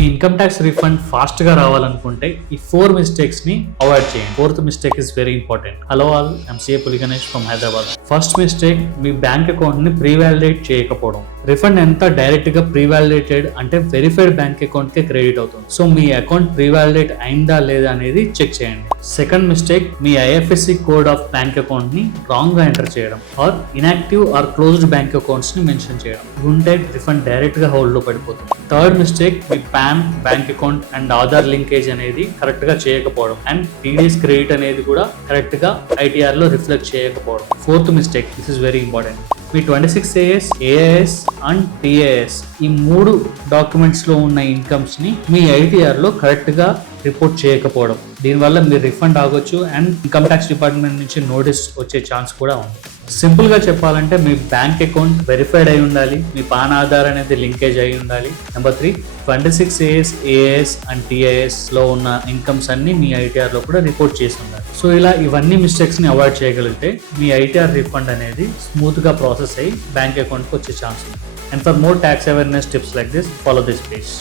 మీ income tax refund fast గా రావాలనుకుంటే ఈ 4 మిస్టేక్స్ ని అవాయిడ్ చేయండి. 4th mistake is very important. Hello all, I'm CA Puli Ganesh from Hyderabad. First mistake, మీ బ్యాంక్ అకౌంట్ ని ప్రీ వాలిడేట్ చేయకపోవడం. రిఫండ్ ఎంత డైరెక్ట్ గా ప్రీ వాలిడేటెడ్ అంటే వెరిఫైడ్ బ్యాంక్ అకౌంట్ కి క్రెడిట్ అవుతుంది. సో మీ అకౌంట్ ప్రీ వాలిడేట్ అయిందా లేదా అనేది చెక్ చేయండి. సెకండ్ మిస్టేక్, మీ IFSC code of bank account ని రాంగ్ గా ఎంటర్ చేయడం or inactive or closed bank accounts ని మెన్షన్ చేయడం. ఉంటే రిఫండ్ డైరెక్ట్ గా హోల్డ్ లో పడిపోతుంది. థర్డ్ మిస్టేక్, మీ PAN, bank account and Aadhaar linkage అనేది కరెక్ట్ గా చేయకపోవడం అండ్ టీడీఎస్ క్రెడిట్ అనేది కూడా కరెక్ట్ గా ఐటీఆర్ లో రిఫ్లెక్ట్ చేయకపోవడం. Fourth mistake, this is very important, మీ 26AS, AIS అండ్ TAS ఈ 3 డాక్యుమెంట్స్ లో ఉన్న ఇన్కమ్స్ ని మీ ఐటీఆర్ లో కరెక్ట్ గా రిపోర్ట్ చేయకపోవడం. దీనివల్ల మీరు రిఫండ్ ఆగొచ్చు అండ్ ఇన్కమ్ ట్యాక్స్ డిపార్ట్మెంట్ నుంచి నోటీస్ వచ్చే ఛాన్స్ కూడా ఉంది. సింపుల్ గా చెప్పాలంటే మీ బ్యాంక్ అకౌంట్ వెరిఫైడ్ అయి ఉండాలి, మీ పాన్ ఆధార్ అనేది లింకేజ్ అయి ఉండాలి. Number 3, 26AS, AIS and TAS లో ఉన్న ఇన్కమ్స్ అన్ని మీ ఐటీఆర్ లో కూడా రిపోర్ట్ చేసి ఉండాలి. సో ఇలా ఇవన్నీ మిస్టేక్స్ ని అవాయిడ్ చేయగలిగితే మీ ఐటీఆర్ రిఫండ్ అనేది స్మూత్ గా ప్రాసెస్ అయ్యి బ్యాంక్ అకౌంట్ కి వచ్చే ఛాన్స్ ఉంది. And for more tax awareness tips like this, follow this page.